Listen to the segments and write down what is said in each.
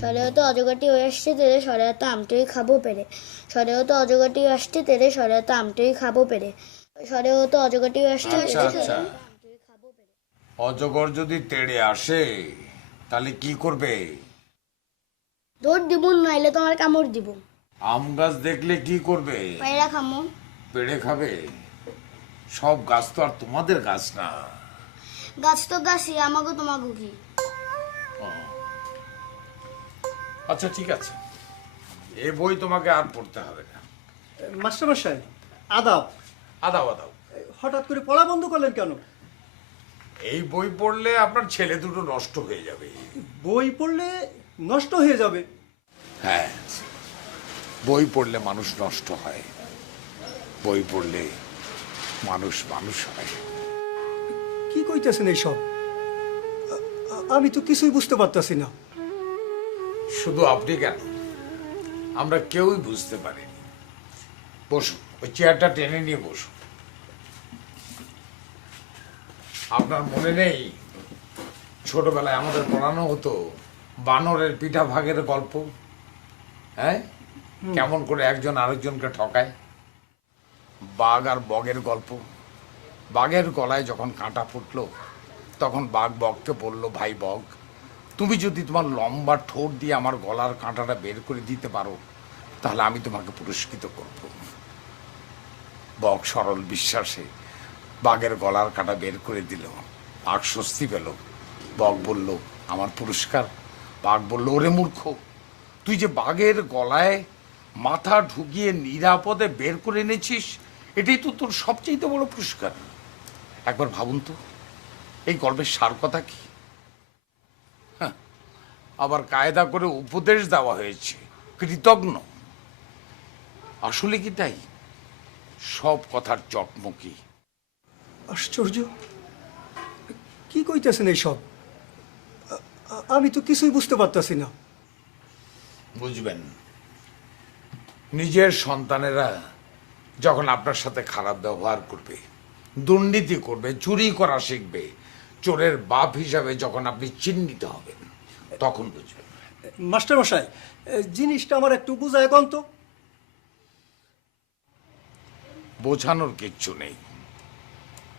সরে হতে অজগরটি হয়ে আসছে তেরে সরে হতে আমটাই খাবো পেরে সরে হতে অজগরটি আসছে তেরে সরে হতে আমটাই খাবো পেরে সরে হতে অজগরটি আসছে আচ্ছা আচ্ছা অজগর যদি তেড়ে আসে তাহলে কি করবে? দৌড় দিব নাইলে তোমার কামড় দিব। আম গাছ দেখলে কি করবে? পায়রা খামো। পেড়ে খাবে? সব গাছ তো আর তোমাদের গাছ না। গাছ তো গাছই, আমাকে তোমাকে কি। আচ্ছা ঠিক আছে, এ বই তোমাকে আর পড়তে হবে না। মাস্টারমশাই আদাব। আদাও আদাও। হঠাৎ করে পড়া বন্ধ করলেন কেন? এই বই পড়লে আপনার ছেলে দুটো নষ্ট হয়ে যাবে। বই পড়লে নষ্ট হয়ে যাবে? হ্যাঁ, বই পড়লে মানুষ নষ্ট হয়, বই পড়লে মানুষ মানুষ হয়। কি কইতেছেন এইসব? আমি তো কিছুই বুঝতে পারতাছি না। শুধু আপনি কেন, আমরা কেউই বুঝতে পারিনি। বসুন, ওই চেয়ারটা টেনে নিয়ে বসুন। আপনার মনে নেই ছোটবেলায় আমাদের পড়ানো হতো বানরের পিঠা ভাগের গল্প? হ্যাঁ, কেমন করে একজন আরেকজনকে ঠকায়। বাঘ আর বগের গল্প। বাঘের গলায় যখন কাঁটা ফুটলো তখন বাঘ বগকে বলল, ভাই বগ, তুমি যদি তোমার লম্বা ঠোঁট দিয়ে আমার গলার কাঁটাটা বের করে দিতে পারো তাহলে আমি তোমাকে পুরস্কৃত করব। বগ সরল বিশ্বাসে বাঘের গলার কাঁটা বের করে দিল। বাঘ স্বস্তি পেল। বগ বলল, আমার পুরস্কার? বাঘ বলল, ওরে মূর্খ, তুই যে বাঘের গলায় মাথা ঢুকিয়ে নিরাপদে বের করে এনেছিস, এটাই তো তোর সবচেয়ে বড় পুরস্কার। একবার ভাবুন তো, এই গল্পের সার কথা কি? হ্যাঁ, আবার কায়দা করে উপদেশ দেওয়া হয়েছে, কৃতজ্ঞ। আসলে কি তাই? সব কথার চটমুখী। আশ্চর্য, কি কইতেছেন এইসব? আমি তো কিছুই বুঝতে পারতাছি না। বুঝবেন, নিজের সন্তানেরা যখন আপনার সাথে খারাপ ব্যবহার করবে, দুর্নীতি করবে, চুরি করা শিখবে, চোরের বাপ হিসাবে যখন আপনি চিহ্নিত হবেন, তখন বুঝবেন। মাস্টারমশাই, জিনিসটা আমার একটু বুঝায় এখন তো। বোঝানোর কিচ্ছু নেই,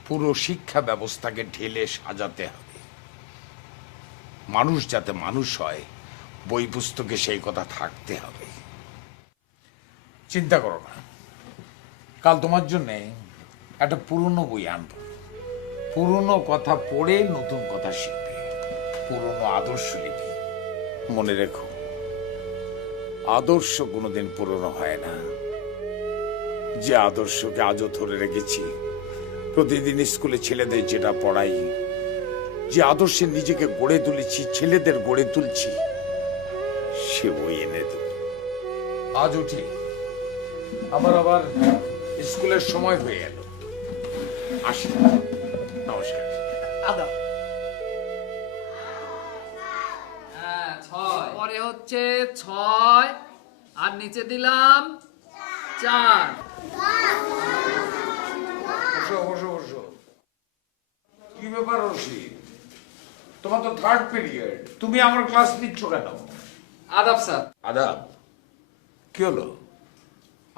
পুরো শিক্ষা ব্যবস্থাকে ঢেলে সাজাতে হবে। মানুষ যাতে মানুষ হয়, বই পুস্তকে সেই কথা থাকতে হবে। চিন্তা করো না, কাল তোমার জন্যে একটা পুরনো বই আনবো। পুরনো কথা পড়ে নতুন কথা শিখবে, পুরনো আদর্শ লিখি। মনে রেখো, আদর্শ কোনোদিন পুরনো হয় না। যে আদর্শকে আজও ধরে রেখেছি, প্রতিদিন স্কুলে ছেলেদের যেটা পড়াই, যে আদর্শে নিজেকে গড়ে তুলেছি, ছেলেদের গড়ে তুলছি, সে বই এনে দেব। আজ উঠি, আবার স্কুলের সময় হয়ে গেল। আসি, নমস্কার। আদাব। হ্যাঁ, 6 পরে হচ্ছে 6 আর নিচে দিলাম 4। বসো বসো বসো। কি ব্যাপার রশিদ, তোমার তো থার্ড পিরিয়ড, তুমি আমার ক্লাস নিচ্ছ কেন? আদাব স্যার। আদাব? কি হলো,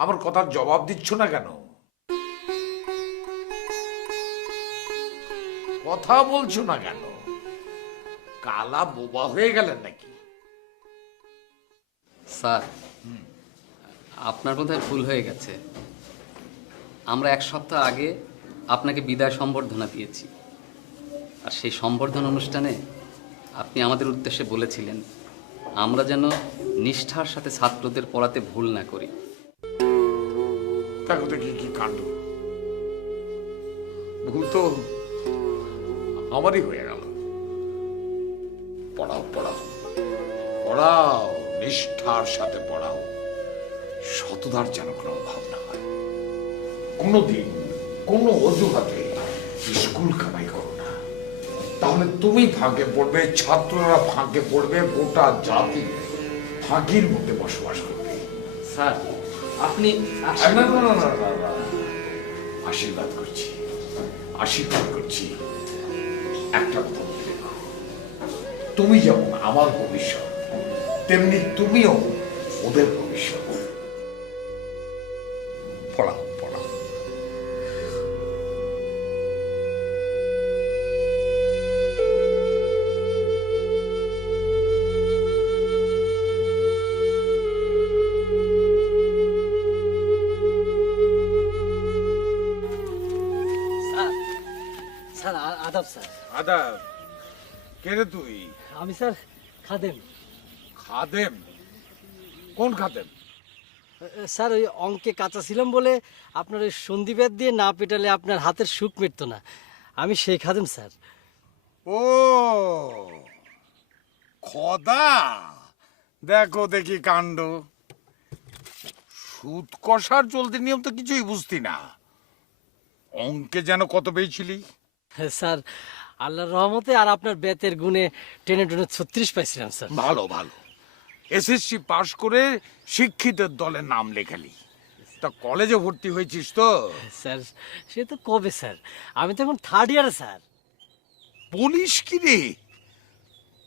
আমার কথার জবাব দিচ্ছ না কেন? কথা বলছো না কেন? কালা বোবা হয়ে গেলেন নাকি? স্যার, আপনার বোধহয় ভুল হয়ে গেছে। আমরা 1 সপ্তাহ আগে আপনাকে বিদায় সম্বর্ধনা দিয়েছি, আর সেই সম্বর্ধনা অনুষ্ঠানে আপনি আমাদের উদ্দেশ্যে বলেছিলেন আমরা যেন নিষ্ঠার সাথে ছাত্রদের পড়াতে ভুল না করি। দেখো দেখি কি কাণ্ড, ভুল তো আমারই হয়ে গেল। পড়াও পড়াও পড়াও, নিষ্ঠার সাথে পড়াও, সততার যেন কোনো অভাব না হয়। কোনোদিন কোনো অজুহাতে স্কুল কামাই করো না, তাহলে তুমি ফাঁকে পড়বে, ছাত্ররা ফাঁকে পড়বে, গোটা জাতি ফাঁকির মধ্যে বসবাস করবে। স্যার, আপনি না না না না না না, আশীর্বাদ করছি, আশীর্বাদ করছি। একটা কথা বলে দেখো, তুমি যেমন আমার ভবিষ্যৎ, তেমনি তুমিও ওদের ভবিষ্যৎ। পড়াও পড়াও। স্যার স্যার আদাব স্যার। আদাব। কে রে তুই? আমি স্যার খাদেম। খাদেম? কোন খাদেম? স্যার ওই অঙ্কে কাঁচা ছিলাম বলে আপনার ওই সন্ধিবেদ দিয়ে না পেটালে আপনার হাতের সুখ মিটতো না, আমি সেই খাদেম স্যার। ও খোদা, দেখো দেখি কাণ্ড। সুদ কষার চলতি নিয়ম তো কিছুই বুঝতি না, অঙ্কে যেন কত পেয়েছিলি? স্যার আল্লাহর রহমতে আর আপনার বেতের গুণে টেনে টেনে 36 পাইছিলাম স্যার। ভালো ভালো, এসএসসি পাশ করে শিক্ষিতের দলে নাম লেখালি। তা কলেজে ভর্তি হয়েছিস তো? স্যার সে তো কবে স্যার, আমি তো এখন 3rd ইয়ারে স্যার। বলিস কি রে,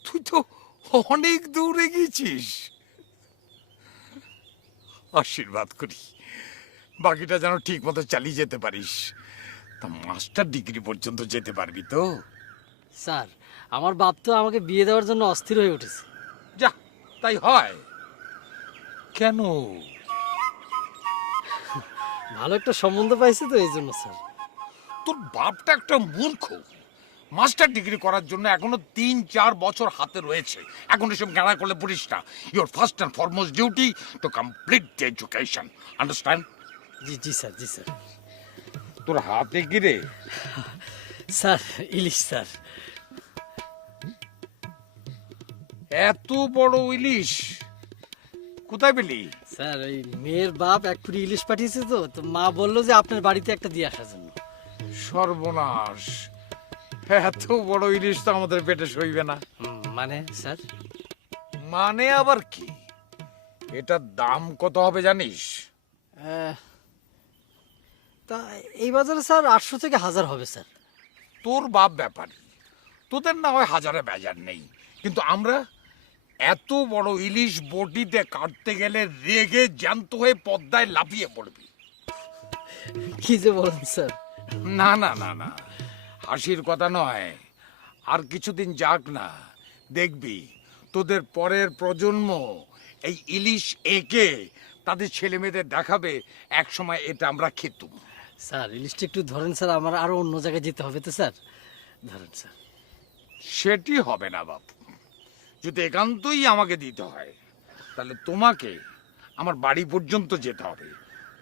তুই তো অনেক দূরে গেছিস। আশীর্বাদ করি বাকিটা যেন ঠিক মতো চালিয়ে যেতে পারিস। তা মাস্টার ডিগ্রি পর্যন্ত যেতে পারবি তো? স্যার আমার বাপ তো আমাকে বিয়ে দেওয়ার জন্য অস্থির হয়ে উঠেছে। যা, তাই হয় কেন? ভালো একটা সম্বন্ধ পাইছে তো এই জন্য স্যার। তোর বাপটা একটা মূর্খ। মাস্টার ডিগ্রি করার জন্য এখনো 3-4 বছর হাতে রয়েছে। এখন এসব গাড়া করলে পড়িস না। Your first and foremost duty to complete the education, understand? G G sir, G sir. তোর হাতে কি রে? স্যার ইলিশ স্যার। এত বড় ইলিশ কোথায় পেলি? স্যার ওই মেয়ের বাপ 1 কোটি ইলিশ পাঠিয়েছে তো, তো মা বললো যে আপনার বাড়িতে একটা দিয়ে আসার জন্য। সর্বনাশ, এত বড় ইলিশ তো আমাদের পেটে সইবে না। মানে স্যার? মানে আবার কি? এটার দাম কত হবে জানিস? তা এই বাজারে স্যার 800 থেকে 1000 হবে স্যার। তোর বাপ ব্যাপারী, তোদের না হয় হাজারে বেজার নেই, কিন্তু আমরা এত বড় ইলিশ বটিতে কাটতে গেলে রেগে জ্যান্ত হয়ে পদ্মায় লাফিয়ে পড়বি। কি যে বলেন স্যার। না না না না, হাসির কথা নয়। আর কিছুদিন যাক না, দেখবি তোদের পরের প্রজন্ম এই ইলিশ এঁকে তাদের ছেলে মেয়েদের দেখাবে এক সময় এটা আমরা খেতুম। স্যার ইলিশটা একটু ধরেন স্যার, আমার আরো অন্য জায়গায় যেতে হবে তো স্যার, ধরেন স্যার। সেটি হবে না বাবু, যদি একান্তই আমাকে দিতে হয় তাহলে তোমাকে আমার বাড়ি পর্যন্ত যেতে হবে,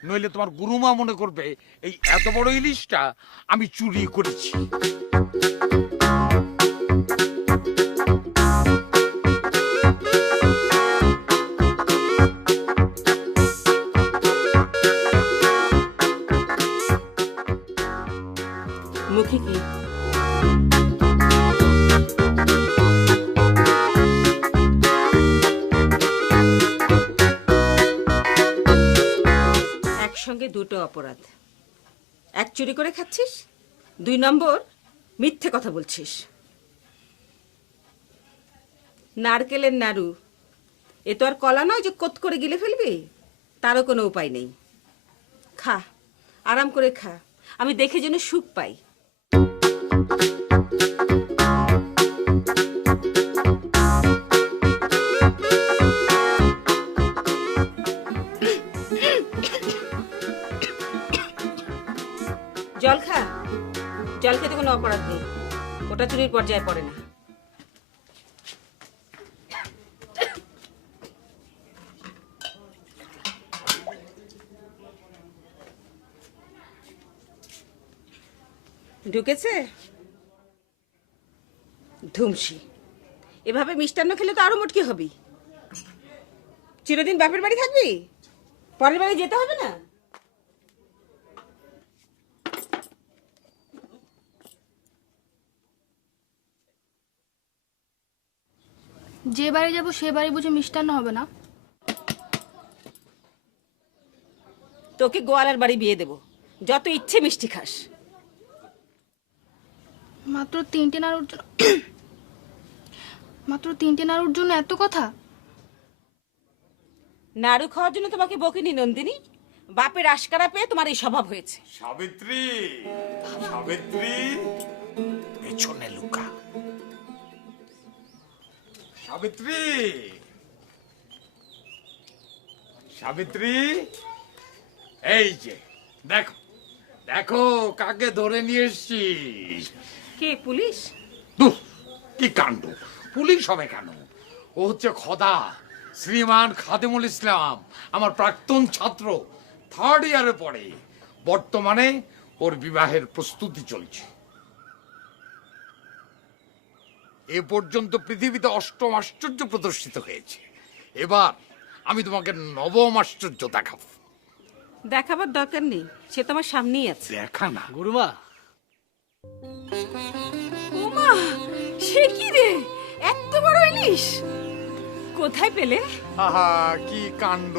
নইলে তোমার গুরুমা মনে করবে এই এত বড় ইলিশটা আমি চুরি করেছি। মুখে কি? একসঙ্গে দুটো অপরাধ। 1 চুরি করে খাচ্ছিস, 2 নম্বর মিথ্যে কথা বলছিস। নারকেলের নাড়ু, এ তো আর কলা নয় যে কোত করে গিলে ফেলবি, তারও কোনো উপায় নেই। খা, আরাম করে খা, আমি দেখে যেন সুখ পাই। জল খা, জল খেতে কোনো অপরাধ নেই, ওটা চুরির পর্যায়ে পড়ে না। ঢুকেছে ধুমসি। এভাবে মিষ্টান্ন খেলে তো আরো মোটকি হবি। চিরদিন বাপের বাড়ি থাকবি, পরের বাড়ি যেতে হবে না? যে বাড়ি যাবো সে বাড়ি বুঝে মিষ্টান্ন হবে না? তোকে গোয়ালার বাড়ি বিয়ে দেবো, যত ইচ্ছে মিষ্টি খাস। মাত্র 3টে নাড়ুর জন্য, মাত্র 3টে নাড়ুর জন্য এত কথা? নাড়ু খাওয়ার জন্য তোমাকে বকিনি নন্দিনী, বাপের আশকারা পেয়ে তোমার এই স্বভাব হয়েছে। সাবিত্রী, সাবিত্রী, পেছনে লুকা। সাবিত্রী, সাবিত্রী, এই যে দেখো, দেখো কাকে ধরে নিয়ে এসছি। কে, পুলিশ? ধুর, কি কাণ্ড! পুলিশ হবে কেন? ও হচ্ছে খোদা, শ্রীমান খাদিমুল ইসলাম, আমার প্রাক্তন ছাত্র, 3rd ইয়ারে পড়ে। বর্তমানে ওর বিবাহের প্রস্তুতি চলছে। এ পর্যন্ত পৃথিবীতে 8ম আশ্চর্য প্রদর্শিত হয়েছে। এবার আমি তোমাকে 9ম আশ্চর্য দেখাবো। দেখাবার দরকার নেই, সে তোমার সামনেই আছে। দেখা না। গুরুমা, ওমা, সে কি রে, এত বড় ইলিশ কোথায় পেলে? আহা, কি কাণ্ড!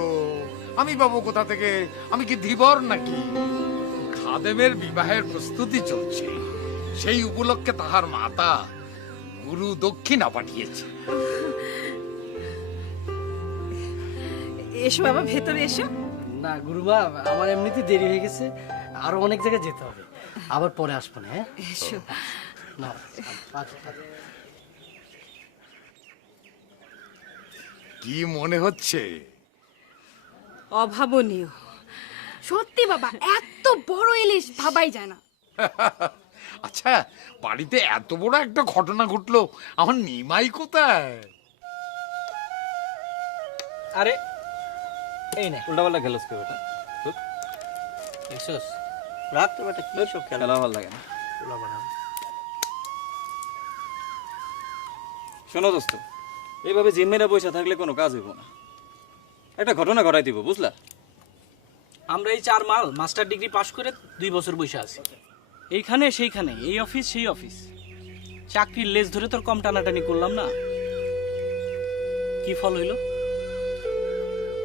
আমি পাবো কোথা থেকে? আমি কি ধীবর নাকি? খাদেমের বিবাহের প্রস্তুতি চলছে, সেই উপলক্ষে তাহার মাতা গুরু দক্ষিণা পাঠিয়েছে। এসো বাবা, ভেতরে এসো। না গুরুমা, আমার এমনিতে দেরি হয়ে গেছে, আরো অনেক জায়গায় যেতে হবে, আবার পরে আসবো না। হ্যাঁ, এসো। না, আচ্ছা। কি মনে হচ্ছে? অভাবনীয়। সত্যি বাবা, এত বড় ইলিশ ভাবাই যায় না। আচ্ছা, বাড়িতে এত বড় একটা ঘটনা ঘটলো, আমার নিমাই কোথায়? আরে এই না, উল্টাপাল্টা খেলোস কে বেটা? দেখছস? রাত তো বেটা কি সব খেলা ভালো লাগে না। শোনো দোস্ত, এইভাবে জিম্মেরা বসে থাকলে কোনো কাজ হইব না। একটা ঘটনা ঘটাই দিব, বুঝলা? আমরা এই 4 মাল মাস্টার ডিগ্রি পাশ করে 2 বছর বসে আছি, এইখানে সেইখানে, এই অফিস সেই অফিস। চাকরির লেজ ধরে তোর কম টানাটানি করলাম না, কি ফল হইল?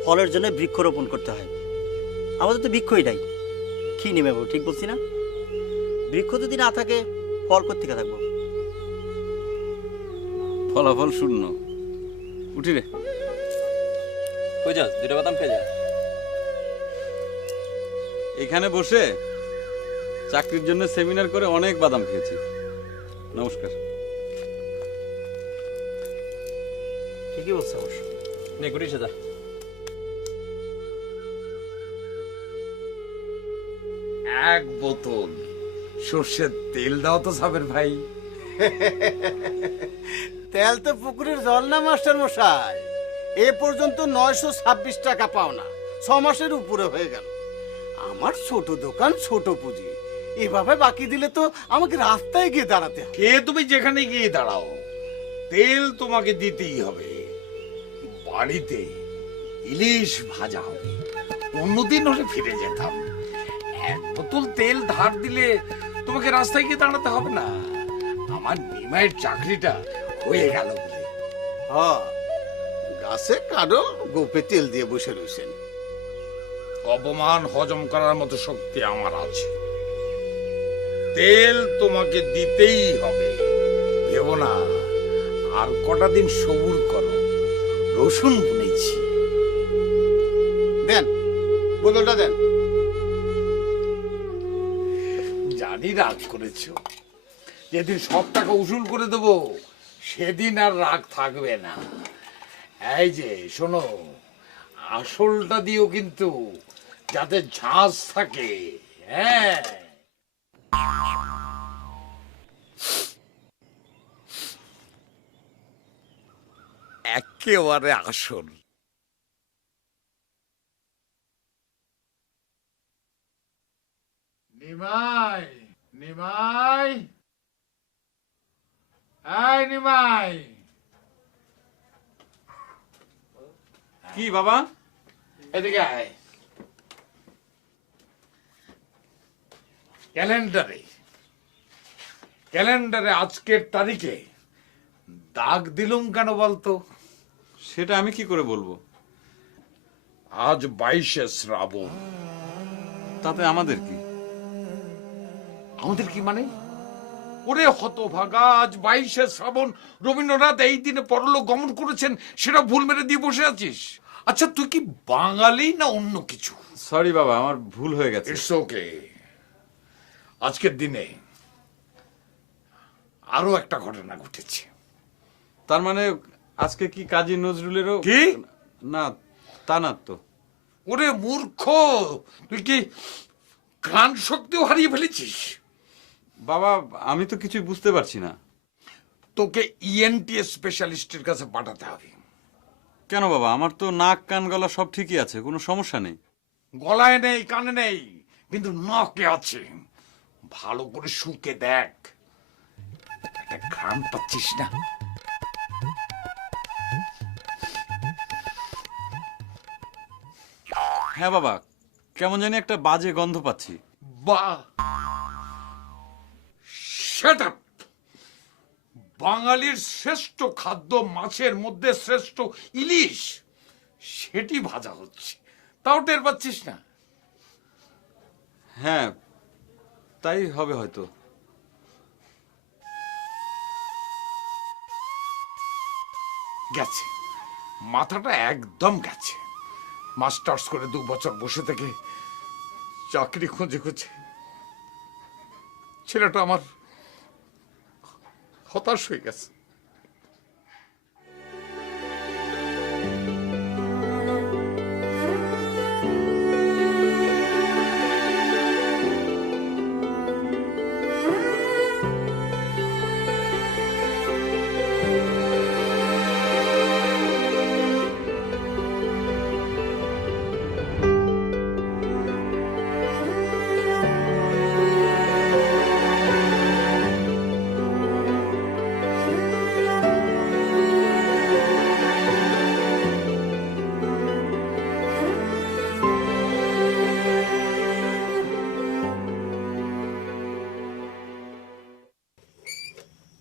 ফলের জন্য বৃক্ষরোপণ করতে হয়, আমাদের তো বৃক্ষই নাই, কি নেবে ঠিক বলছি না? বৃক্ষ যদি না থাকে ফল কোত্থেকে থাকবো? ফলাফল শূন্য। উঠি রে, কই যাস? 2টা বাদাম খেয়ে যা। এখানে বসে চাকরির জন্য সেমিনার করে অনেক বাদাম খেয়েছি। নমস্কার। ঠিকই বলছে অবশ্য। নে ঘুরিস যা। এক বোতল সর্ষের তেল দাও তো সাবের ভাই। তেল তো পুকুরের জল না মাস্টার মশাই, এ পর্যন্ত 926 টাকা পাওনা, 6 মাসের উপরে হয়ে গেল। আমার ছোট দোকান, ছোট পুঁজি, এভাবে বাকি দিলে তো আমাকে রাস্তায় গিয়ে দাঁড়াতে হবে। কে তুমি যেখানে গিয়ে দাঁড়াও, তেল তোমাকে দিতেই হবে। বাড়িতে ইলিশ ভাজা হবে, অন্যদিন হলে ফিরে যেতাম। 1 বোতল তেল ধার দিলে তোমাকে রাস্তায় গিয়ে দাঁড়াতে হবে না। আমার নিমাইয়ের চাকরিটা হয়ে গেল বলে। হ্যাঁ, গাছে কারো গোপে তেল দিয়ে বসে রয়েছেন। অপমান হজম করার মতো শক্তি আমার আছে। তেল তোমাকে দিতেই হবে, ভেবো না। আর কটা দিন সবুর করো, রসুন বুনেছি। দেন, বোতলটা দেন। জানি রাগ করেছো, যেদিন সব টাকা উসুল করে দেবো সেদিন আর রাগ থাকবে না। এই যে শোনো, আসলটা দিও কিন্তু, যাতে ঝাঁজ থাকে। হ্যাঁ, একেবারে আসল। নিমাই, নিমাই, এই নিমাই। কি বাবা? এদিকে আয়। ক্যালেন্ডারে আজকের তারিখে দাগ দিলুম কেন বলতো? সেটা আমি কি করে বলবো? আজ 22শে শ্রাবণ। তাতে আমাদের কি? আমাদের কি মানে? ওরে হতভাগা, আজ 22শে শ্রাবণ। রবীন্দ্রনাথ এই দিনে পরলোক গমন করেছেন, সেটা ভুল মেরে দিয়ে বসে আছিস। আচ্ছা তুই কি বাঙালি না অন্য কিছু? সরি বাবা, আমার ভুল হয়ে গেছে। It's okay. আজকের দিনে আরো একটা ঘটনা ঘটেছে। তার মানে আজকে কি কাজী নজরুলেরও? কি? না, তা না তো। ওরে মূর্খ, তুই কি ঘ্রাণ শক্তিও হারিয়ে ফেলেছিস? বাবা, আমি তো কিছুই বুঝতে পারছি না। তোকে ইএনটি স্পেশালিস্টের কাছে পাঠাতে হবে। কেন বাবা? আমার তো নাক কান গলা সব ঠিকই আছে, কোনো সমস্যা নেই। গলায় নেই, কানে নেই, কিন্তু নাকে আছে। ভালো করে শুকে দেখ, একটা ঘ্রাণ পাচ্ছিস না? হ্যাঁ বাবা, কেমন জানি একটা বাজে গন্ধ পাচ্ছি। Shut up! বাঙালির শ্রেষ্ঠ খাদ্য মাছের মধ্যে শ্রেষ্ঠ ইলিশ, সেটি ভাজা হচ্ছে, তাও টের পাচ্ছিস না? হ্যাঁ, তাই হবে হয়তো। গেছে, মাথাটা একদম গেছে। মাস্টার্স করে 2 বছর বসে থেকে চাকরি খুঁজে খুঁজে ছেলেটা আমার হতাশ হয়ে গেছে।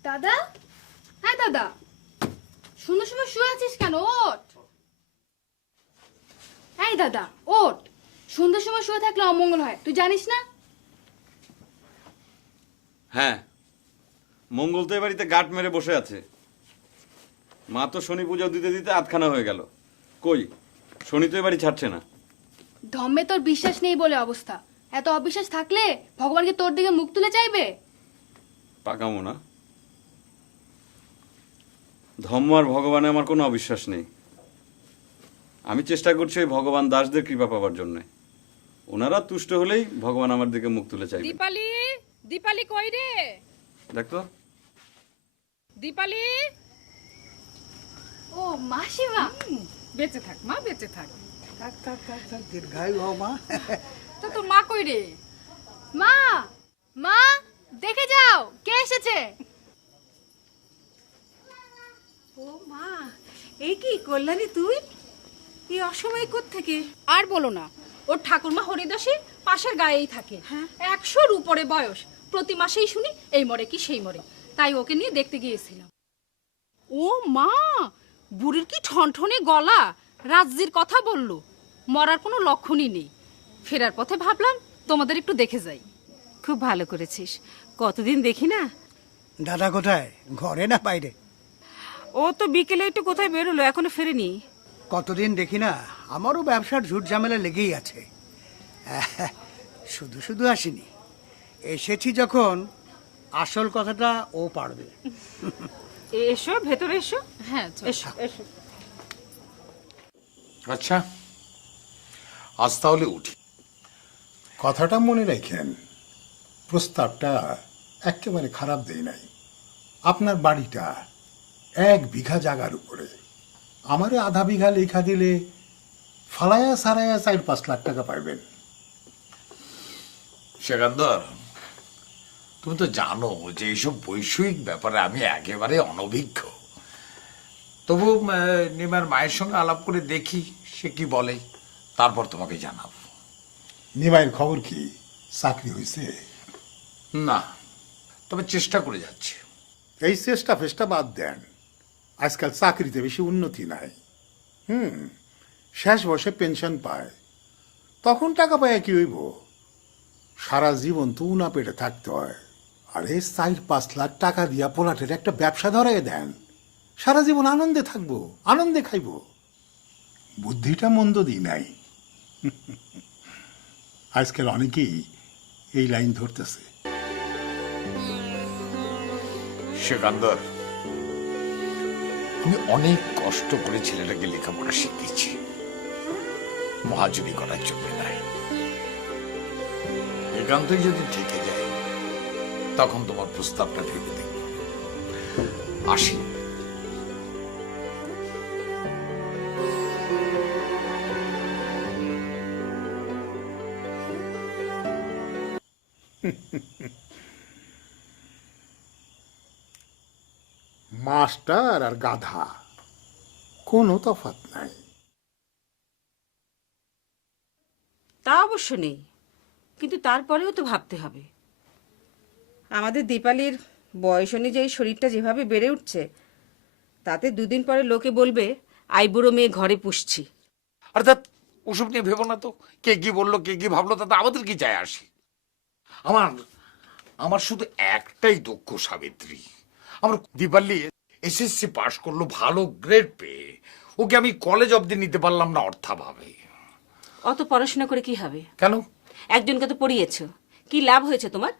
দাদা, হ্যাঁ দাদা, সন্ধ্যার সময় শুয়ে আছিস কেন? ওঠ। এই দাদা ওঠ, সন্ধ্যার সময় শুয়ে থাকলে অমঙ্গল হয়, তুই জানিস না? হ্যাঁ, মঙ্গল তো এ বাড়িতে গাঁট মেরে বসে আছে। মা তো শনি পূজা দিতে দিতে আধখানা হয়ে গেল। কই, শনি তো এ বাড়ি ছাড়ছে না। ধম্মে তোর বিশ্বাস নেই বলে অবস্থা। এত অবিশ্বাস থাকলে ভগবানকে তোর দিকে মুখ তুলে চাইবে? পাকামো না। ধম্ম আর ভগবানে আমার কোনো অবিশ্বাস নেই। আমি চেষ্টা করছি ওই ভগবান দাসদের কৃপা পাওয়ার জন্য। ওনারা তুষ্ট হলেই ভগবান আমার দিকে মুখ তুলে চাইবে। দীপালি, দীপালি কই রে? দেখতো দীপালি, ও মাসিমা, বেঁচে থাক মা, বেঁচে থাক। দীর্ঘায়ু হও মা। তা তোর মা কই রে? মা, মা দেখে যাও কে এসেছে। ও মা, এই কি কল্যাণী তুই? এই অসময়ে কোত্থেকে? আর বলো না, ওর ঠাকুরমা হরিদাসী পাশের গায়েই থাকে। 100-র উপরে বয়স। প্রতি মাসেই শুনি এই মরে কি সেই মরে, তাই ওকে নিয়ে দেখতে গিয়েছিলাম। ও মা, বুড়ির কি ঠনঠনে গলা, রাজ্যের কথা বলল। মরার কোনো লক্ষণই নেই। ফেরার পথে ভাবলাম তোমাদের একটু দেখে যাই। খুব ভালো করেছিস, কতদিন দেখি না। দাদা কোথায়, ঘরে না বাইরে? ও তো বিকেলে একটু কোথায় বেরোলো, এখনো ফেরেনি। কতদিন দেখি না, আমারও ব্যবসার ঝুট ঝামেলা লেগেই আছে। শুধু শুধু আসিনি, এসেছি যখন আসল কথাটা ও পারবে। এসো ভেতরে এসো। হ্যাঁ এসো এসো। আচ্ছা, আজ তাহলে উঠি। কথাটা মনে রাখেন, প্রস্তাবটা একেবারে খারাপ দেই নাই। আপনার বাড়িটা 1 বিঘা জায়গার উপরে, আমারে আধা বিঘা লেখা দিলে ফালায়া সারায়া 4-5 লাখ টাকা পাইবেন। সেকান্দর, তুমি তো জানো যে এইসব বৈষয়িক ব্যাপারে আমি একেবারে অনভিজ্ঞ। তবু নিমার মায়ের সঙ্গে আলাপ করে দেখি সে কি বলে, তারপর তোমাকে জানাবো। নিমাইয়ের খবর কি, চাকরি হয়েছে? না, তবে চেষ্টা করে যাচ্ছে। এই চেষ্টা ফেষ্টা বাদ দেন, আজকাল চাকরিতে বেশি উন্নতি নাই। শেষ বয়সে পেনশন পায়, তখন টাকা পায় কি হইব? সারা জীবন তো উনা পেটে থাকতে হয়। আরে 4-5 লাখ টাকা দিয়া পোলাটের একটা ব্যবসা ধরাই দেন, সারা জীবন আনন্দে থাকবো, আনন্দে খাইব। বুদ্ধিটা মন্দ দিই নাই। আজকাল অনেকেই এই লাইন ধরতেছে। সেকান্দর, আমি অনেক কষ্ট করে ছেলেটাকে লেখাপড়া শিখিয়েছি, মহাজনী করার জন্য নয়। একান্তই যদি থেকে যায় তখন তোমার প্রস্তাবটা ভেবে দেখব। আসি। মাস্টার আর গাধা কোনো তফাৎ নাই। তা অবশ্য নেই, কিন্তু তারপরেও তো ভাবতে হবে। আমাদের দীপালির বয়স অনুযায়ী শরীরটা যেভাবে বেড়ে উঠছে, তাতে দুদিন পরে লোকে বলবে আইবুড়ো মেয়ে ঘরে পুষছি। অর্থাৎ ওসব নিয়ে ভেবো না তো, কে কি বললো কে কি ভাবলো তাতে আমাদের কি যায় আসে। আমার শুধু একটাই দুঃখ সাবিত্রী, আমার দীপালি এসএসসি পাশ করলো ভালো গ্রেড পেয়ে, ওকে আমি কলেজ অবধি নিতে পারলাম না অর্থাভাবে। অত পড়াশোনা করে কি হবে? কেন? একজনকে তো পড়িয়েছো, কি লাভ হয়েছে তোমার?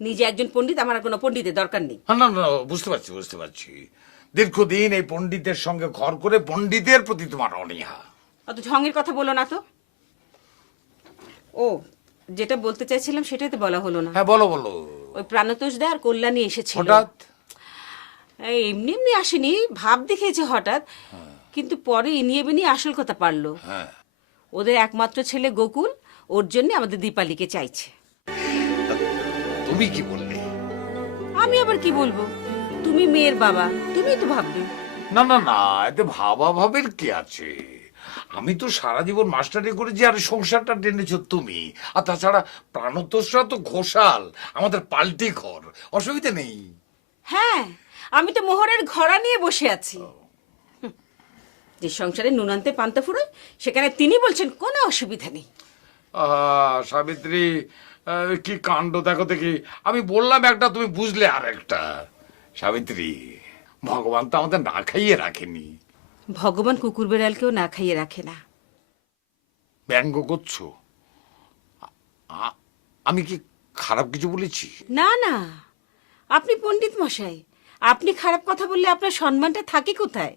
নিজে একজন পণ্ডিত, আমার আর কোনো পণ্ডিতের দরকার নেই। না না, বুঝতে পারছি। দীর্ঘদিন এই পণ্ডিতের সঙ্গে ঘর করে পণ্ডিতের প্রতি তোমার অনীহা। অত ঢঙের কথা বলো না তো। ও, যেটা বলতে চাইছিলাম সেটাই তো বলা হলো না। হ্যাঁ বলো। ওই প্রাণতোষ দা আর কল্যাণী এসেছিল হঠাৎ? এমনি এমনি আসেনি, ভাব দেখিয়েছে হঠাৎ, কিন্তু পরে ইনিয়ে বিনিয়ে আসল কথা পারলো। ওদের একমাত্র ছেলে গোকুল, ওর জন্য আমাদের দীপালিকে চাইছে। তুমি কি বললে? আমি আবার কি বলবো? তুমি মেয়ের বাবা, তুমি তো ভাববে। না, এতে ভাবের কি আছে? আমি তো সারা জীবন মাস্টারি করেছি, আর সংসারটা টেনেছ তুমি। আর তাছাড়া প্রাণতোষরা তো ঘোষাল, আমাদের পাল্টি ঘর, অসুবিধা নেই। হ্যাঁ, আমি তো মোহরের ঘোড়া নিয়ে বসে আছি। যে সংসারে নুন আনতে পান্তা ফুরোয়, সেখানে তিনি বলছেন কোনো অসুবিধা নেই। সাবিত্রী, কি কাণ্ড দেখো দেখি। আমি বললাম একটা, তুমি বুঝলে আর একটা। সাবিত্রী, ভগবান তো আমাদের না খাইয়ে রাখেনি। ভগবান কুকুর বেড়ালকেও না খাইয়ে রাখে না। ব্যঙ্গ করছো? আমি কি খারাপ কিছু বলেছি? না, আপনি পণ্ডিত মশাই, আপনি খারাপ কথা বললে আপনার সম্মানটা থাকে কোথায়?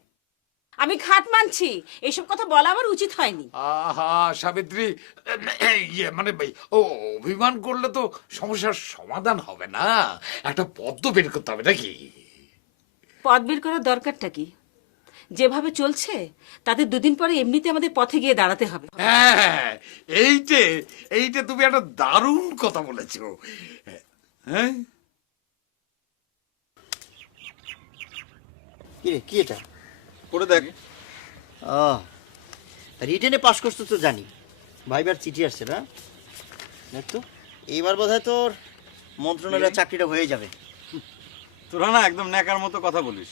আমি খাট মানছি, এইসব কথা বলা আমার উচিত হয়নি। আহা সাবিত্রী, মানে ও অভিমান করলে তো সমস্যার সমাধান হবে না, একটা পথ তো বের করতে হবে নাকি? পথ বের করার দরকারটা কি? যেভাবে চলছে তাতে দুদিন পরে এমনিতে আমাদের পথে গিয়ে দাঁড়াতে হবে। হ্যাঁ, এইটা তুমি একটা দারুণ কথা বলেছো। হ্যাঁ, কি এটা? পড়ে দেখ। রিটেনে পাশ করতে তো জানি, ভাইবার চিঠি আসছে না? দেখ তো, এইবার বোধহয় তোর মন্ত্রণালয়ের চাকরিটা হয়ে যাবে। তোরা না একদম ন্যাকার মতো কথা বলিস।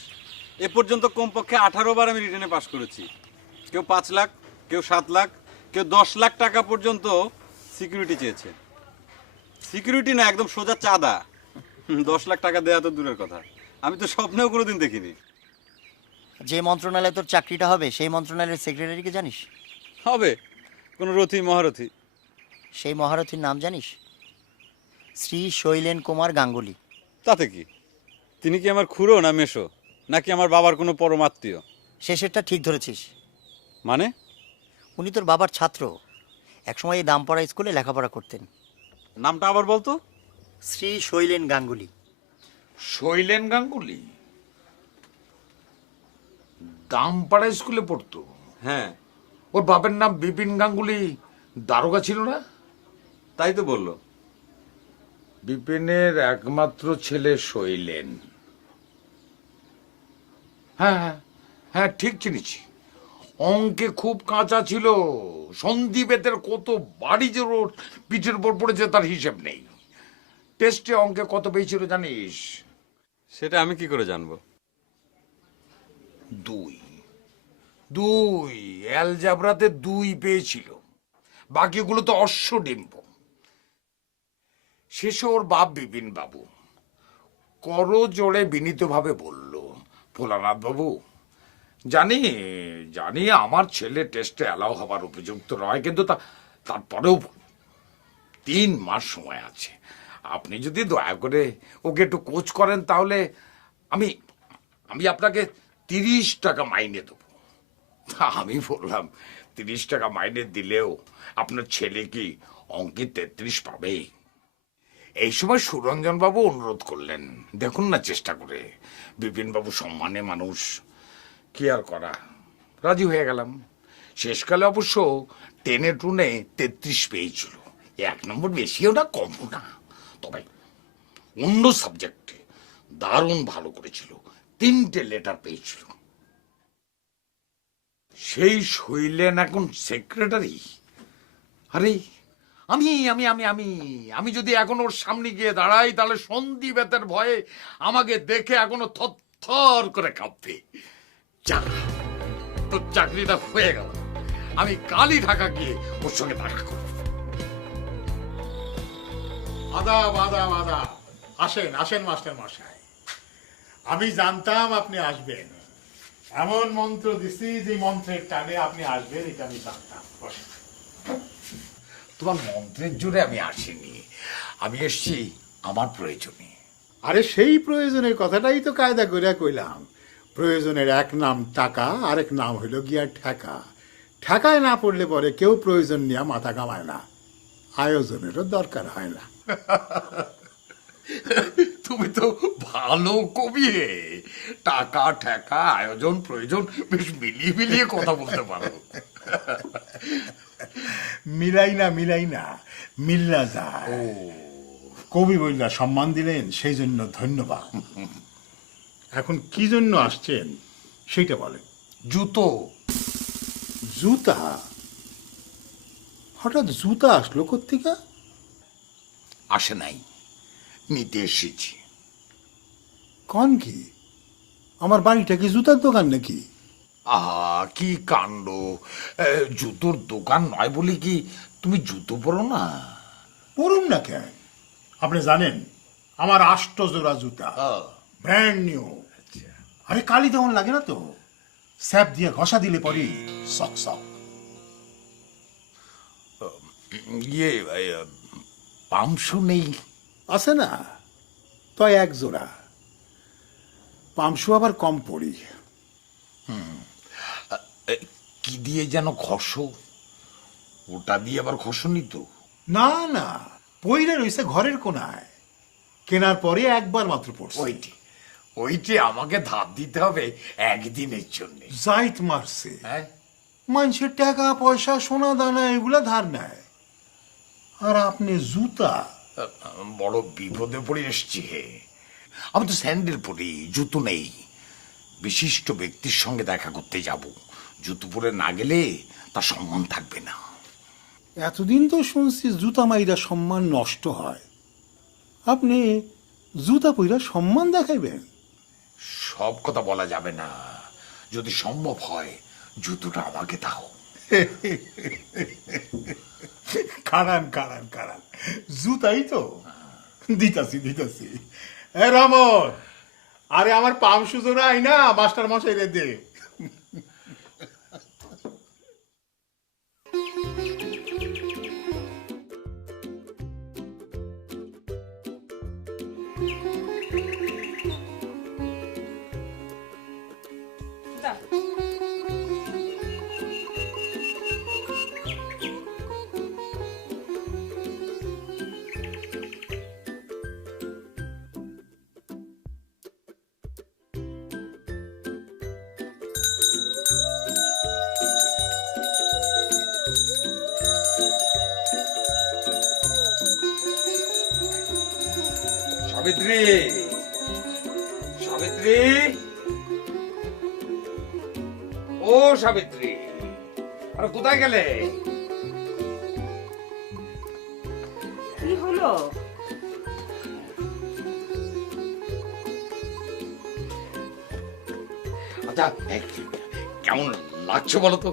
এ পর্যন্ত কমপক্ষে 18 বার আমি রিটেনে পাশ করেছি। কেউ 5 লাখ, কেউ 7 লাখ, কেউ 10 লাখ টাকা পর্যন্ত সিকিউরিটি চেয়েছে। সিকিউরিটি না, একদম সোজা চাঁদা। 10 লাখ টাকা দেওয়া তো দূরের কথা, আমি তো স্বপ্নেও কোনোদিন দেখিনি। যে মন্ত্রণালয়ে তোর চাকরিটা হবে সেই মন্ত্রণালয়ের সেক্রেটারিকে জানিস? হবে, কোন রথী মহারথী। সেই মহারথীর নাম জানিস? শ্রী শৈলেন কুমার গাঙ্গুলি। তাতে কি? তিনি কি আমার খুড়ো না মেশো, নাকি আমার বাবার কোনো পরমাত্মীয়? শেষেরটা ঠিক ধরেছিস। মানে? উনি তোর বাবার ছাত্র, একসময় এই দামপাড়া স্কুলে লেখাপড়া করতেন। নামটা আবার বলতো? শ্রী শৈলেন গাঙ্গুলি। শৈলেন গাঙ্গুলি দামপাড়া স্কুলে পড়তো? হ্যাঁ। ওর বাবার নাম বিপিন গাঙ্গুলি, দারোগা ছিল না? তাই তো বললো। বিপিনের একমাত্র ছেলে শৈলেন। হ্যাঁ, ঠিক চিনেছি। অঙ্কে খুব কাঁচা ছিল, সন্দীপের কত বাড়ি যে ওর পিঠের উপর পড়েছে তার হিসেব নেই। টেস্টে অঙ্কে কত পেয়েছিল জানিস? সেটা আমি কি করে জানবো? 2 অ্যালজাবরাতে 2 পেয়েছিল, বাকিগুলো তো অশ্বডিম্ব। শেষে ওর বাপ বিপিন বাবু করজোড়ে বিনীতভাবে বলল, ভোলানাথ বাবু, জানি জানি আমার ছেলে টেস্টে অ্যালাউ হবার উপযুক্ত নয়, কিন্তু তারপরেও 3 মাস সময় আছে। আপনি যদি দয়া করে ওকে একটু কোচ করেন তাহলে আমি আমি আপনাকে 30 টাকা মাইনে দেবো। আমি বললাম 30 টাকা মাইনে দিলেও আপনার ছেলে কি অঙ্কে 33 পাবে? এই সময় সুরঞ্জন বাবু অনুরোধ করলেন, দেখুন না চেষ্টা করে। বিপিন বাবু সম্মানে মানুষ, কি আর করা, রাজি হয়ে গেলাম। শেষকালে অবশ্য 10-টুনে 33 পেয়েছিল। 1 নম্বর বেশিও না কমও না, তবে অন্য সাবজেক্টে দারুণ ভালো করেছিল, 3টে লেটার পেয়েছিল। সেই শৈলেন এখন সেক্রেটারি। আরে আমি আমি আমি আমি আমি যদি এখন ওর সামনে গিয়ে দাঁড়াই তাহলে সন্দীপের ভয়ে আমাকে দেখে এখনো থর করে কাঁপবে। যা, তোর চাকরিটা হয়ে গেল, আমি কালই ঢাকা গিয়ে ওর সঙ্গে দেখা করব। আদাব আদাব আদাব। আসেন আসেন মাস্টার মশাই, আমি জানতাম আপনি আসবেন। এমন মন্ত্র দিছি যে মন্ত্রের টানে আপনি আসবেন, এটা আমি জানতাম। বসেন। তোমার মন্ত্রের জোরে আমি আসিনি, আমি এসছি আমার প্রয়োজনে। আরে সেই প্রয়োজনের কথাটাই তো কায়দা করে কইলাম। প্রয়োজনের এক নাম টাকা, আরেক নাম হইল গিয়া ঠেকা। ঠেকায় না পড়লে পরে কেউ প্রয়োজন নিয়ে মাথা কামায় না, আয়োজনেরও দরকার হয় না। তুমি তো ভালো কবি রে, টাকা ঠেকা আয়োজন প্রয়োজন বেশ মিলিয়ে মিলিয়ে কথা বলতে পারো। মিলাই না মিল্লা যায়। কবি বইলা সম্মান দিলেন, সেই জন্য ধন্যবাদ। এখন কি জন্য আসছেন সেইটা বলেন। জুতো। জুতা? হঠাৎ জুতা আসলো কোত্থেকে? আসে নাই, নিতে এসেছি। কন কি? আমার বাড়িটা কি জুতার দোকান নাকি? কি কাণ্ড! জুতোর দোকান নয় বলে কি তুমি জুতো পরো না? পরুম না কেন? আপনি জানেন আমার 8 জোড়া জুতা, ব্র্যান্ড নিউ। আরে কালি তেমন লাগে না তো, স্যাপ দিয়ে ঘষা দিলে পরে সক সক। ইয়ে পামসু নেই? আছে না, তো 1 জোড়া। পামসু আবার কম পড়ি। কি দিয়ে যেন ঘষো? ওটা দিয়ে আবার ঘষনি তো? না না, পইরে রইছে ঘরের কোনায়, কেনার পরে একবার মাত্র পড়ছে। ওইটি আমাকে ধার দিতে হবে একদিনের জন্য। জাইত মারছে। হ্যাঁ, মানুষের টাকা পয়সা সোনা দানা এগুলা ধার নেয়, আর আপনি জুতা। বড় বিপদে পড়ে এসছি হে। আমি তো স্যান্ডেল পরি, জুতো নেই। বিশিষ্ট ব্যক্তির সঙ্গে দেখা করতে যাব, জুতো পরে না গেলে তার সম্মান থাকবে না। এতদিন তো শুনছি জুতা মাইরা সম্মান নষ্ট হয়, আপনি জুতা পইরা সম্মান দেখাইবেন? সব কথা বলা যাবে না, যদি সম্ভব হয় জুতোটা আমাকে দাও। কারান কারান কারান, জুতাই তো দিতাছি। এ রমন, আরে আমার পামসু জোড়া আইনা মাস্টার মশাই রে দে। সাবিত্রী, সাবিত্রী, ও সাবিত্রী, আরে কোথায় গেলে? কি হলো? আচ্ছা, কেমন লাগছে বলো তো?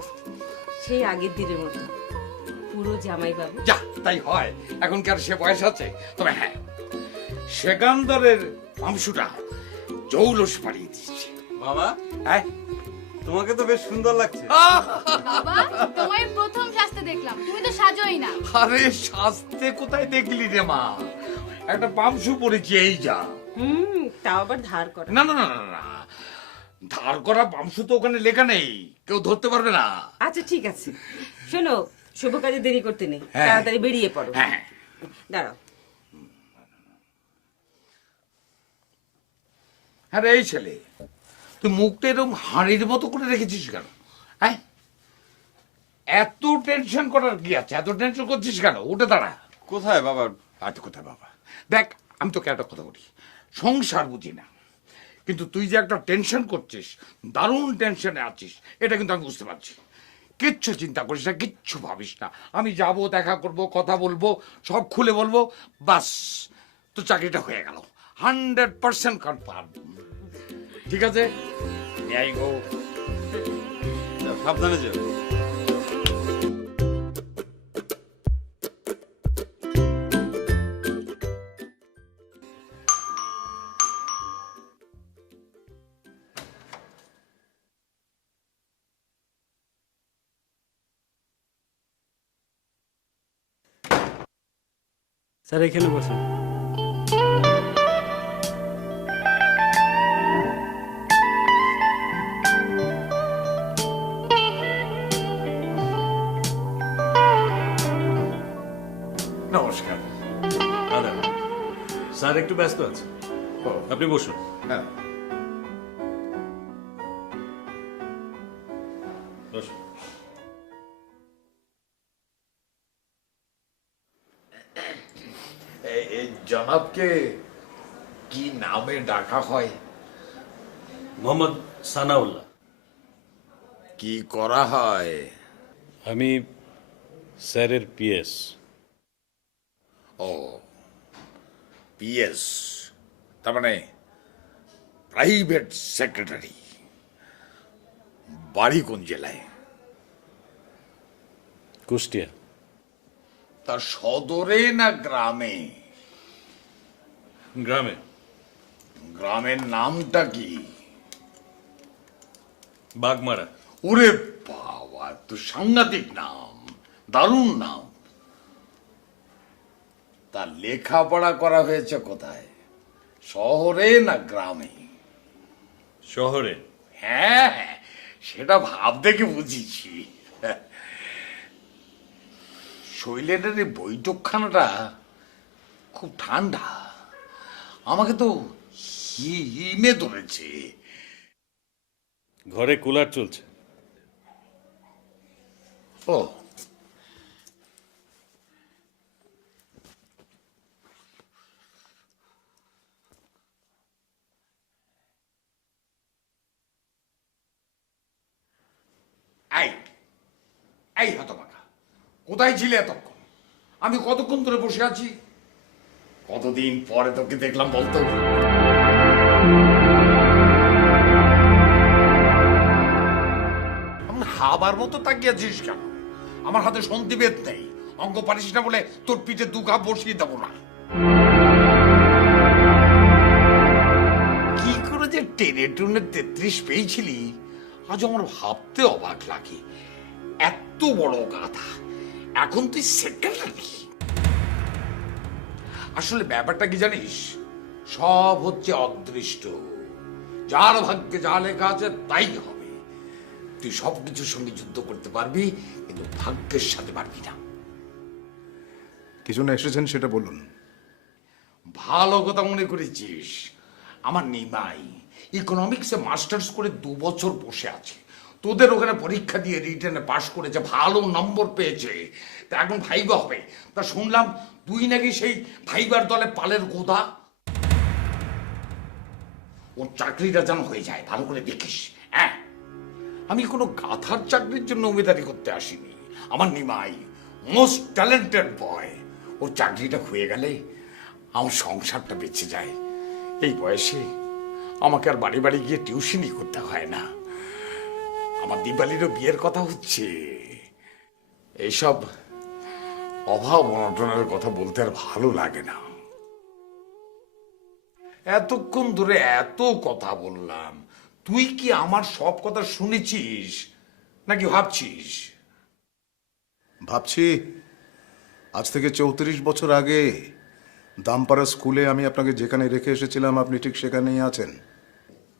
সেই আগের দিনের মতো, পুরো জামাই বাবু। যা, তাই হয়। এখন কি আর সে বয়স আছে? তবে হ্যাঁ, সেকান্দারের মাংসটা জৌলস পাড়িয়ে দিচ্ছে। বাবা, হ্যাঁ, তোমাকে তো বেশ সুন্দর লাগছে। বাবা তোমায় প্রথম সাজতে দেখলাম, তুমি তো সাজোই না। আরে সাজতে কোথায় দেখলি রে মা, একটা পামসু পরেছি এই যা। তাও আবার ধার করা। না না না না না, ধার করা পামসু তো ওখানে লেখা নেই, কেউ ধরতে পারবে না। আচ্ছা ঠিক আছে, শোনো, শুভ কাজে দেরি করতে নেই, হ্যাঁ। তাড়াতাড়ি বেরিয়ে পড়ো। হ্যাঁ দাঁড়াও। হ্যাঁ রে, এই ছেলে তুই মুখটা এরকম হাঁড়ির মতো করে রেখেছিস কেন? হ্যাঁ, এত টেনশন করার কি আছে? এত টেনশন করছিস কেন? উঠে দাঁড়া। কোথায় বাবা? এত কোথায় বাবা? দেখ, আমি তোকে একটা কথা বলি, সংসার বুঝি না, কিন্তু তুই যে একটা টেনশন করছিস, দারুণ টেনশনে আছিস, এটা কিন্তু আমি বুঝতে পারছি। কিচ্ছু চিন্তা করিস না, কিচ্ছু ভাবিস না। আমি যাব, দেখা করব, কথা বলবো, সব খুলে বলবো, বাস তো চাকরিটা হয়ে গেল, 100% কনফার্ম। ঠিক আছে, এই গো, সাবধানে যেও। স্যার এখানে বসুন। নমস্কার। স্যার একটু ব্যস্ত আছে, আপনি বসুন। হ্যাঁ, বসুন। এই জনাবকে কি নামে ডাকা হয়? মোহাম্মদ সানাউল্লাহ। কি করা হয়? আমি স্যারের পিএস। ও, পিএস, তার মানে প্রাইভেট সেক্রেটারি। বাড়ি কোন জেলায়? কুষ্টিয়া। তার সদরে না গ্রামে? গ্রামে। গ্রামের নামটা কি? বাগমারা। ওরে বাবা, তো সাংঘাতিক নাম, দারুণ নাম। তার লেখাপড়া করা হয়েছে কোথায়, শহরে না গ্রামে? শহরে। হ্যাঁ, সেটা ভাব দেখে বুঝেছি। শৈলেনের এই বৈঠকখানাটা খুব ঠান্ডা, আমাকে তো হিমে ধরেছে। ঘরে কুলার চলছে। ও, এই এই হতভাগা, কোথায় ছিলে এতক্ষণ? আমি কতক্ষণ ধরে বসে আছি? কতদিন পরে তোকে দেখলাম বলতো? হাবার মতো তাকিয়েছিস কেন? আমার হাতে সন্ধিবেদ নেই, অঙ্ক পারিস না বলে তোর পিঠে দু ঘা বসিয়ে দেবো না। কি করে যে টেনে টুনে 33 পেয়েছিলি, আজ আমার ভাবতে অবাক লাগে। এত বড় গাধা, এখন তুই সেক্রেটারি। আসলে ব্যাপারটা কি জানিস, সব হচ্ছে অদৃষ্ট। যার ভাগ্যে যা লেখা আছে তাই হবে। তুই সবকিছুর সঙ্গে যুদ্ধ করতে পারবি, কিন্তু ভাগ্যের সাথে পারবি না। কি জন্য এসেছেন সেটা বলুন। ভালো কথা মনে করেছিস। আমার নিমাই ইকোনমিক্সে মাস্টার্স করে 2 বছর বসে আছে, তোদের ওখানে পরীক্ষা দিয়ে রিটেনে পাশ করেছে, ভালো নম্বর পেয়েছে, তা এখন ভাইবা হবে। তা শুনলাম তুই নাকি সেই ভাইবার দলে পালের গোদা। ওর চাকরিটা যেন হয়ে যায়, ভালো করে দেখিস। হ্যাঁ, আমি কোনো গাধার চাকরির জন্য উমেদারি করতে আসিনি। আমার নিমাই মোস্ট ট্যালেন্টেড বয়, ওর চাকরিটা হয়ে গেলে আমার সংসারটা বেঁচে যায়। এই বয়সে আমাকে আর বাড়ি বাড়ি গিয়ে টিউশনই করতে হয় না। আমার দীপালিরও বিয়ের কথা হচ্ছে। এইসব অভাব অনটনের কথা বলতে আর ভালো লাগে না। এতক্ষণ ধরে এত কথা বললাম, তুই কি আমার সব কথা শুনেছিস নাকি ভাবছিস? ভাবছি আজ থেকে 34 বছর আগে দামপাড়া স্কুলে আমি আপনাকে যেখানে রেখে এসেছিলাম আপনি ঠিক সেখানেই আছেন।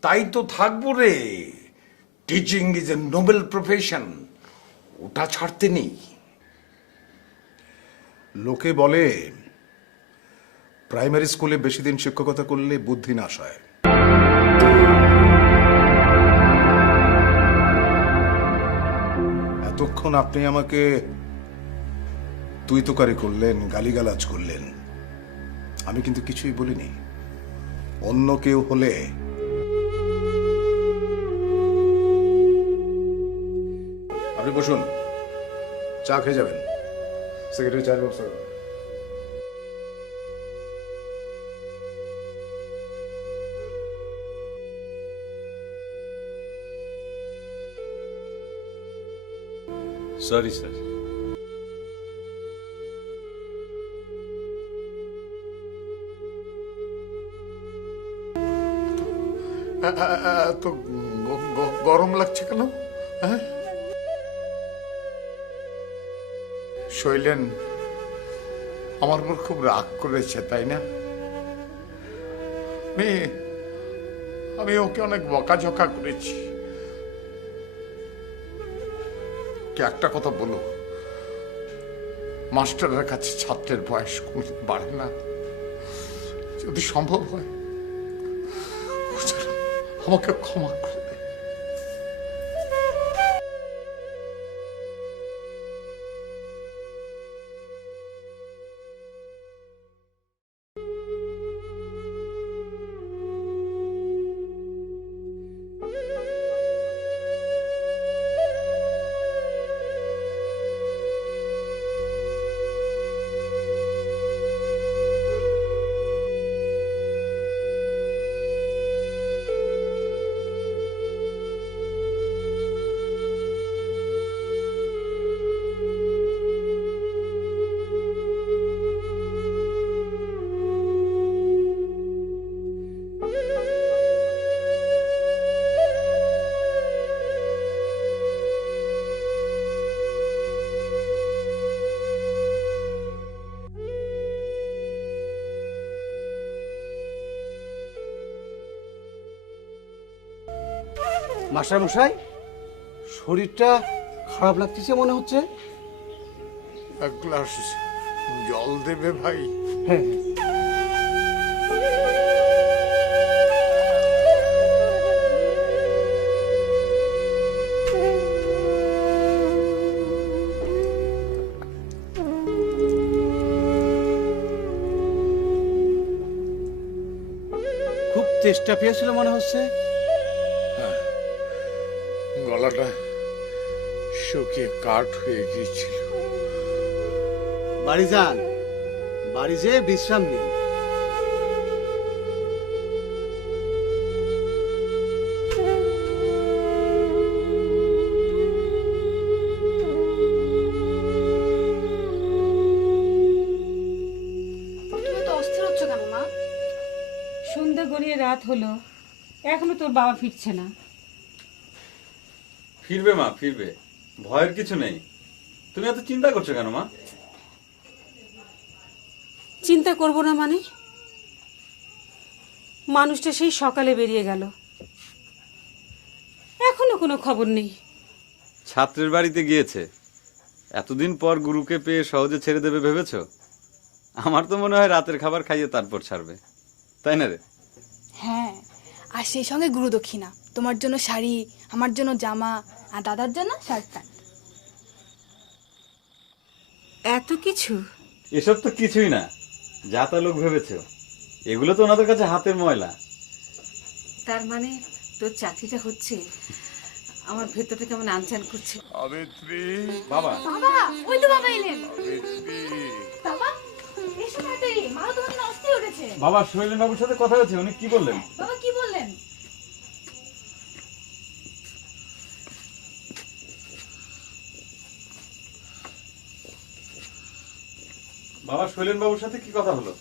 তাই তো থাকবো রে। Teaching is a noble profession, ওটা ছাড়তে নেই। লোকে বলে প্রাইমারি স্কুলে বেশি দিন শিক্ষকতা করলে বুদ্ধি নাশ হয়। এতক্ষণ আপনি আমাকে তুই তোকারি করলেন, গালিগালাজ করলেন, আমি কিন্তু কিছুই বলিনি। অন্য কেউ হলে আপনি বসুন, চা খেয়ে যাবেন। সেক্রেটারি চায়ের ব্যবস্থা করুন। Sorry sir. এত গরম লাগছে কেন? হ্যাঁ, শৈলেন আমার উপর খুব রাগ করেছে, তাই না? আমি ওকে অনেক বকাঝকা করেছি। কি একটা কথা বলো, মাস্টারের কাছে ছাত্রের বয়স কোনদিন বাড়ে না। যদি সম্ভব হয় আমাকে ক্ষমা করে দে। মাস্টার মশাই, শরীরটা খারাপ লাগতেছে মনে হচ্ছে। এক গ্লাস জল দেবে ভাই? হ্যাঁ। খুব চেষ্টা পেয়েছিল মনে হচ্ছে। গলাটা শুকিয়ে কাঠ হয়ে গিয়েছিল। বাড়ি যান, বাড়ি যেয়ে বিশ্রাম নিন। তুমি তো অস্থির হচ্ছ কেন মা? সন্ধ্যা গড়িয়ে রাত হলো, এখনো তোর বাবা ফিরছে না। ফিরবে মা, ফিরবে, ভয়ের কিছু নেই। তুমি এত চিন্তা করছো কেন মা? চিন্তা করব না মানে? মানুষটা সেই সকালে বেরিয়ে গেল, এখনো কোনো খবর নেই। ছাত্রের বাড়িতে গিয়েছে, এতদিন পর গুরুকে পেয়ে সহজে ছেড়ে দেবে ভেবেছ? আমার তো মনে হয় রাতের খাবার খাইয়ে তারপর ছাড়বে, তাই না রে? হ্যাঁ, আর সেই সঙ্গে গুরু দক্ষিণা, তোমার জন্য শাড়ি, আমার জন্য জামা, আর দাদার জন্য শার্ট প্যান্ট। এত কিছু? এসব তো কিছুই না, যা তা লোক ভেবেছ। এগুলো তো ওনাদের কাছে হাতের ময়লা। তার মানে তোর চাকরিটা হচ্ছে, আমার ভেতরটা কেমন আনচান করছে। বাবা, বাবা, ওই তো বাবা এলেন। সাবিত্রী, বাবা, এসো তাড়াতাড়ি, মা তোমার জন্য অস্থির উঠেছে। বাবা শৈলেন বাবুর সাথে কথা হয়েছে, উনি কি বললেন? বাবা কি বললেন? বাবা শৈলেন বাবুর সাথে কি কথা হলো?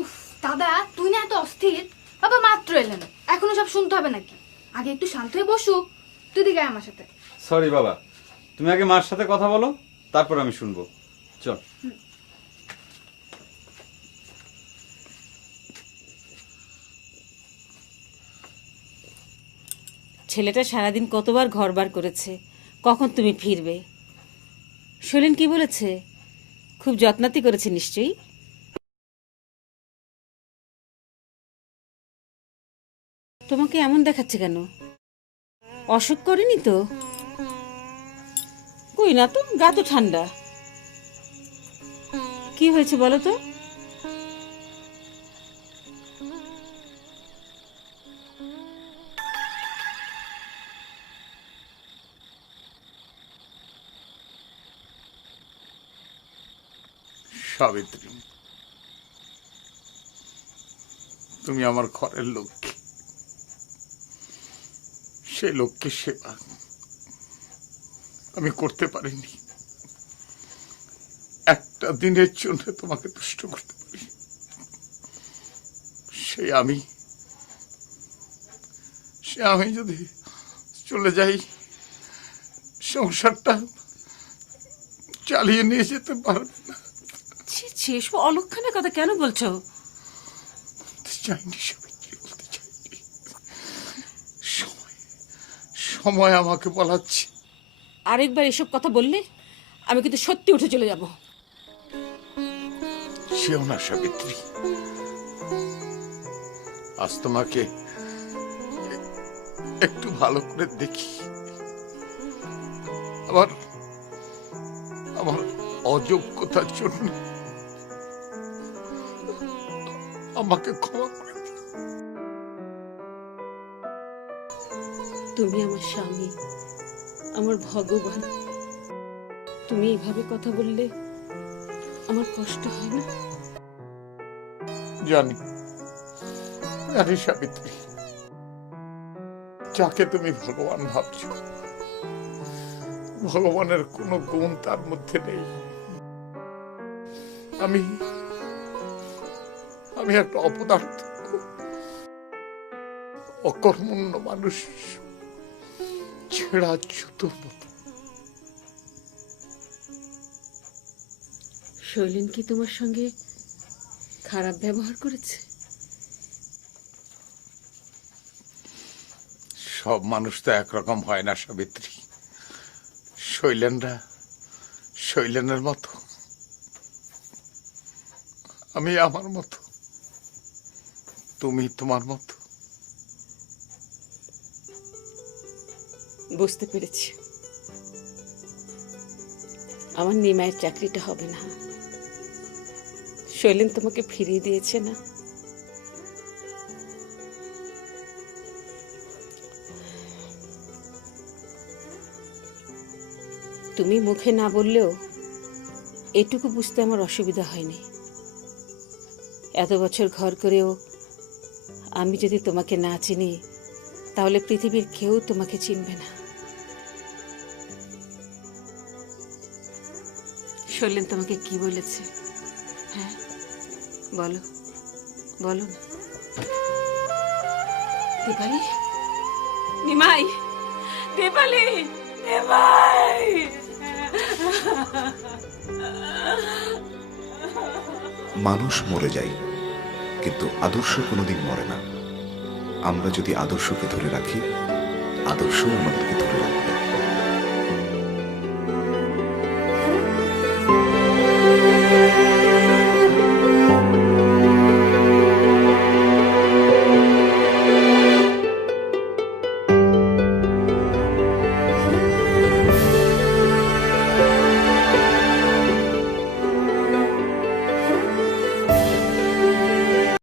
উফ দাদা, তুই না এত অস্থির। বাবা মাত্র এলেন, এখনো সব শুনতে হবে নাকি? আগে একটু শান্ত হয়ে বসুক, তুই দিকে আয় আমার সাথে। সরি বাবা, তুমি আগে মার সাথে কথা বলো, তারপর আমি শুনবো। চল। ছেলেটা সারাদিন কতবার ঘরবার করেছে, কখন তুমি ফিরবে। শৈলেন কি বলেছে? খুব যত্নাতি করেছে নিশ্চয়ই। তোমাকে এমন দেখাচ্ছে কেন? অসুখ করেনি তো? কই না তো, গা তো ঠান্ডা। কি হয়েছে বলো তো? সাবিত্রী, তুমি আমার ঘরের লক্ষ্মী। সেই লক্ষ্মীর সেবা আমি করতে পারিনি। একটা দিনের জন্য তোমাকে তুষ্ট করতে পারি, সে আমি যদি চলে যাই, সংসারটা চালিয়ে নিয়ে যেতে পারবে না। এসব অলক্ষণের কথা কেন বলছো? চাইনি সাবিত্রী, বলতে চাইনি। সময় আমাকে বলাচ্ছে। আরেকবার এসব কথা বললে আমি কিন্তু সত্যি উঠে চলে যাব। সেও না সাবিত্রী, আজ তোমাকে একটু ভালো করে দেখি। আমার অযোগ্যতার জন্য আমাকে ক্ষমা করে দিও। তুমি আমার স্বামী, আমার ভগবান। তুমি এইভাবে কথা বললে আমার কষ্ট হয় না? জানি সাবিত্রী, যাকে তুমি ভগবান ভাবছো, ভগবানের কোনো গুণ তার মধ্যে নেই। আমি একটা অপদার্থ, অকর্মণ্য মানুষ, ছেঁড়া জুতোর মতো। শৈলেন কি তোমার সঙ্গে খারাপ ব্যবহার করেছে? সব মানুষ তো একরকম হয় না সাবিত্রী। শৈলেনের মতো, আমি আমার মতো, তুমি তোমার মতো। বুঝতে পেরেছি, আমার নিমায়ের চাকরিটা হবে না। শৈলেন তোমাকে ফিরিয়ে দিয়েছে না? তুমি মুখে না বললেও এটুকু বুঝতে আমার অসুবিধা হয়নি। এত বছর ঘর করেও আমি যদি তোমাকে না চিনি, তাহলে পৃথিবীর কেউ তোমাকে চিনবে না। শৈলেন তোমাকে কি বলেছে? হ্যাঁ, বলো বলো না। দীপালি, নিমাই, দীপালি, নিমাই। মানুষ মরে যায়, কিন্তু আদর্শ কোনোদিন মরে না। আমরা যদি আদর্শকে ধরে রাখি, আদর্শ আমাদেরকে ধরে রাখবে।